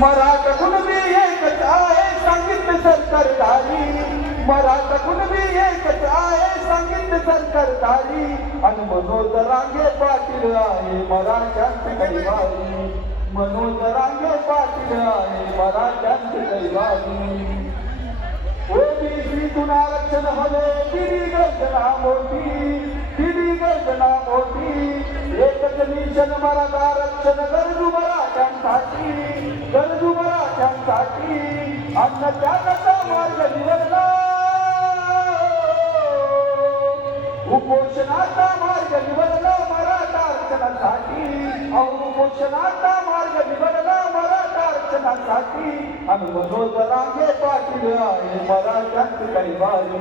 मराठा कुणबी एकच आहे सांगितलं सरकारधारी, मराठा कुणबी एकच आहे सांगितलं सरकारधारी, आणि मनोज रांगे पाटील आहे मराठ्यांचे कैवारी, मनोज रांगे पाटील आहे मराठ्यांचे कैवारी. ओबीसीतून आरक्षण हवे किती गर्जना मोठी, किती गर्जना मोठी, एकच मिशन मराठा आरक्षण गरजू मराठ्यांसाठी, गरजू मराठ्यांसाठी. अन्न त्यागाचा मार्ग निवडला, उपोषणाचा मार्ग निवडला मराठा आरक्षणासाठी, उपोषणाचा मार्ग निवडला मराठा आरक्षणासाठी, आणि मनोज रांगे पाटील आहे मराठ्यांचे कैवारी,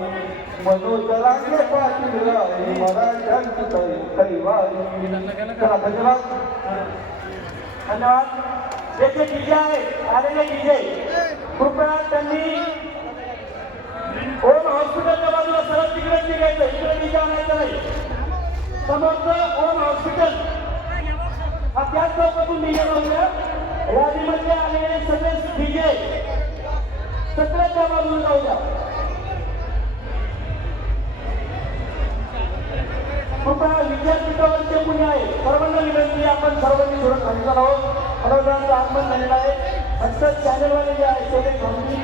मनोज रांगे पाटील आहे मराठ्यांचे कैवारी. चला धन्यवाद धन्यवाद. जे डीजे आहे आलेले डीजे कृपया त्यांनी ओम हॉस्पिटलच्या बाजूला सरळ तिकडे निघायचं, इकडे डीजे आणायचं नाही. समोरचं ओम हॉस्पिटल हा त्याच चौकातून डीजे लावूया. यादीमध्ये आलेले सगळे डीजे सगळ्याच्या बाजूला लावूया. कृपया विद्यापीठावरचे मुली आहे सर्वांना विनंती, आपण सर्वांनी थोडं खाली आहोत. मनोजांचं आगमन झालेलं आहे. फक्त चॅनलवाले जे आहे ते थांबली.